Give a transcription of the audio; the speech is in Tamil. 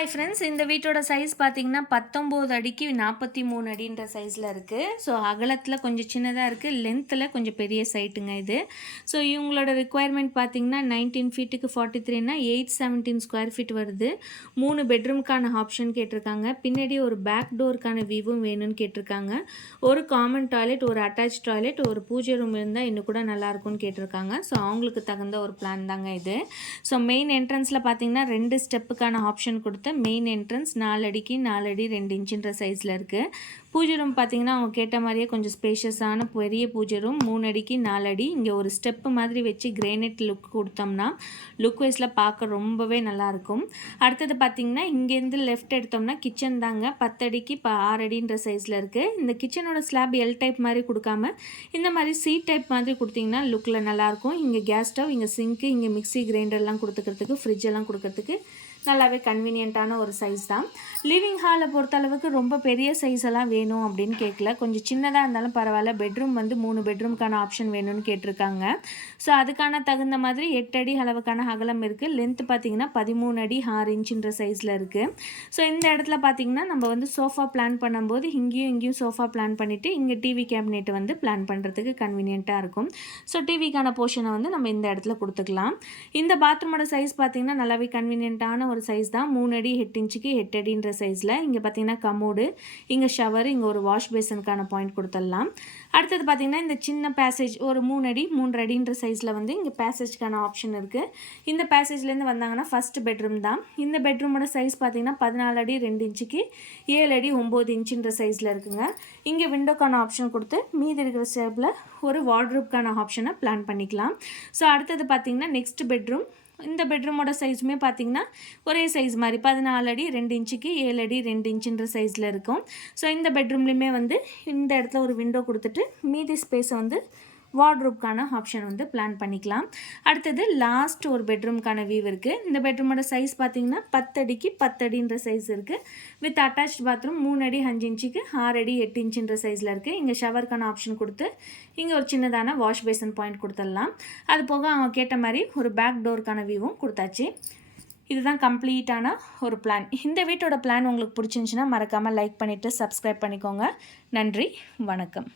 ஹாய் ஃப்ரெண்ட்ஸ் இந்த வீட்டோட சைஸ் பார்த்தீங்கன்னா பத்தொம்போது அடிக்கு நாற்பத்தி மூணு அடின்ற சைஸில் இருக்குது ஸோ அகலத்தில் கொஞ்சம் சின்னதாக இருக்குது லென்த்தில் கொஞ்சம் பெரிய சைட்டுங்க இது. ஸோ இவங்களோட ரிக்குவயர்மெண்ட் பார்த்தீங்கன்னா நைன்டீன் ஃபீட்டுக்கு ஃபார்ட்டி த்ரீனா எயிட் செவன்டீன் ஸ்கொயர் ஃபீட் வருது. மூணு பெட்ரூம்க்கான ஆப்ஷன் கேட்டிருக்காங்க. பின்னாடி ஒரு பேக் டோருக்கான வியூவும் வேணும்னு கேட்டிருக்காங்க. ஒரு காமன் டாய்லெட் ஒரு அட்டாச் டாய்லெட் ஒரு பூஜை ரூம் இருந்தால் இன்னும் கூட நல்லாயிருக்கும்னு கேட்டிருக்காங்க. ஸோ அவங்களுக்கு தகுந்த ஒரு பிளான் தாங்க இது. ஸோ மெயின் என்ட்ரன்ஸில் பார்த்தீங்கன்னா ரெண்டு ஸ்டெப்புக்கான ஆப்ஷன் கொடுத்து மெயின் என்ட்ரன்ஸ் நாலு அடிக்கு நாலு அடி ரெண்டு இன்ச்சுன்ற சைஸில் இருக்குது பூஜை ரூம் பார்த்திங்கன்னா அவங்க கேட்ட மாதிரியே கொஞ்சம் ஸ்பேஷியஸான பெரிய பூஜை ரூம் மூணு அடிக்கு நாலு அடி இங்கே ஒரு ஸ்டெப்பு மாதிரி வச்சு கிரேனைட் லுக் கொடுத்தோம்னா லுக் வைஸில் பார்க்க ரொம்பவே நல்லாயிருக்கும் அடுத்தது பார்த்திங்கன்னா இங்கேருந்து லெஃப்ட் எடுத்தோம்னா கிச்சன் தாங்க. பத்தடிக்கு இப்போ ஆறு அடின்ற சைஸில் இருக்குது இந்த கிச்சனோட ஸ்லாப் எல் டைப் மாதிரி கொடுக்காம இந்த மாதிரி சி டைப் மாதிரி கொடுத்திங்கன்னா லுக்கில் நல்லாயிருக்கும் இங்கே கேஸ் ஸ்டவ் இங்கே சிங்க்கு இங்கே மிக்சி கிரைண்டர்லாம் கொடுத்துக்கிறதுக்கு ஃப்ரிட்ஜெல்லாம் கொடுக்கறதுக்கு நல்லாவே கன்வீனியண்ட்டான ஒரு சைஸ் தான். லிவிங் ஹாலை பொறுத்தளவுக்கு ரொம்ப பெரிய சைஸ் எல்லாம் வேணும் அப்படின்னு கேட்கல. கொஞ்சம் சின்னதாக இருந்தாலும் பரவாயில்ல. பெட்ரூம் வந்து மூணு பெட்ரூம்க்கான ஆப்ஷன் வேணும்னு கேட்டிருக்காங்க. ஸோ அதுக்கான தகுந்த மாதிரி எட்டு அடி அளவுக்கான அகலம் இருக்குது லென்த் பார்த்திங்கன்னா பதிமூணு அடி ஆறு இன்ச்சுன்ற சைஸில் இருக்குது ஸோ இந்த இடத்துல பார்த்திங்கன்னா நம்ம வந்து சோஃபா பிளான் பண்ணும்போது இங்கேயும் இங்கேயும் சோஃபா பிளான் பண்ணிவிட்டு இங்கே டிவி கேபினெட் வந்து பிளான் பண்ணுறதுக்கு கன்வீனியண்ட்டாக இருக்கும். ஸோ டிவிக்கான போர்ஷனை வந்து நம்ம இந்த இடத்துல கொடுத்துக்கலாம். இந்த பாத்ரூமோட சைஸ் பார்த்திங்கன்னா நல்லாவே கன்வீனியண்ட்டான ஒரு சைஸ் தான். மூணு அடி எட்டு இன்ச்சுக்கு எட்டு அடின்ற சைஸில் இங்கே பார்த்தீங்கன்னா கமோடு இங்கே ஷவர் இங்கே ஒரு வாஷ் பேசனுக்கான பாயிண்ட் கொடுத்துடலாம். அடுத்தது பார்த்திங்கன்னா இந்த சின்ன பேசேஜ் ஒரு மூணு அடி மூன்று அடின்ற சைஸில் வந்து இங்கே பேசேஜ்க்கான ஆப்ஷன் இருக்குது இந்த பேசேஜ்லேருந்து வந்தாங்கன்னா ஃபஸ்ட் பெட்ரூம் தான். இந்த பெட்ரூமோட சைஸ் பார்த்திங்கன்னா பதினாலு அடி ரெண்டு இன்ச்சுக்கு ஏழு அடி ஒம்பது இன்ச்சுன்ற சைஸில் இருக்குங்க. இங்கே விண்டோக்கான ஆப்ஷன் கொடுத்து மீதி இருக்கிற ஸ்டேப்பில் ஒரு வார்ட்ரூப்க்கான ஆப்ஷனை பிளான் பண்ணிக்கலாம். ஸோ அடுத்தது பார்த்திங்கன்னா நெக்ஸ்ட் பெட்ரூம் இந்த பெட்ரூமோட சைஸுமே பார்த்திங்கன்னா ஒரே சைஸ் மாதிரி பதினாலு அடி ரெண்டு இன்ச்சுக்கு ஏழு அடி ரெண்டு இன்ச்சுன்ற சைஸில் இருக்கும். ஸோ இந்த பெட்ரூம்லேயுமே வந்து இந்த இடத்துல ஒரு விண்டோ கொடுத்துட்டு மீதி ஸ்பேஸை வந்து வார்ட்ரூப்கான ஆப்ஷன் வந்து பிளான் பண்ணிக்கலாம். அடுத்தது லாஸ்ட் ஒரு பெட்ரூம்க்கான வியூ இருக்குது இந்த பெட்ரூமோட சைஸ் பார்த்தீங்கன்னா பத்தடிக்கு பத்தடின்ற சைஸ் இருக்குது வித் அட்டாச் பாத்ரூம் மூணு அடி அஞ்சு இன்ச்சுக்கு ஆறு அடி எட்டு இன்ச்சுன்ற சைஸில் இருக்குது இங்கே ஷவருக்கான ஆப்ஷன் கொடுத்து இங்கே ஒரு சின்னதான வாஷ் பேசன் பாயிண்ட் கொடுத்துடலாம். அது போக அவங்க கேட்ட மாதிரி ஒரு பேக் டோருக்கான வியூவும் கொடுத்தாச்சு. இதுதான் கம்ப்ளீட்டான ஒரு பிளான் இந்த வீட்டோட பிளான் உங்களுக்கு பிடிச்சிருந்துச்சின்னா மறக்காமல் லைக் பண்ணிவிட்டு சப்ஸ்கிரைப் பண்ணிக்கோங்க. நன்றி வணக்கம்.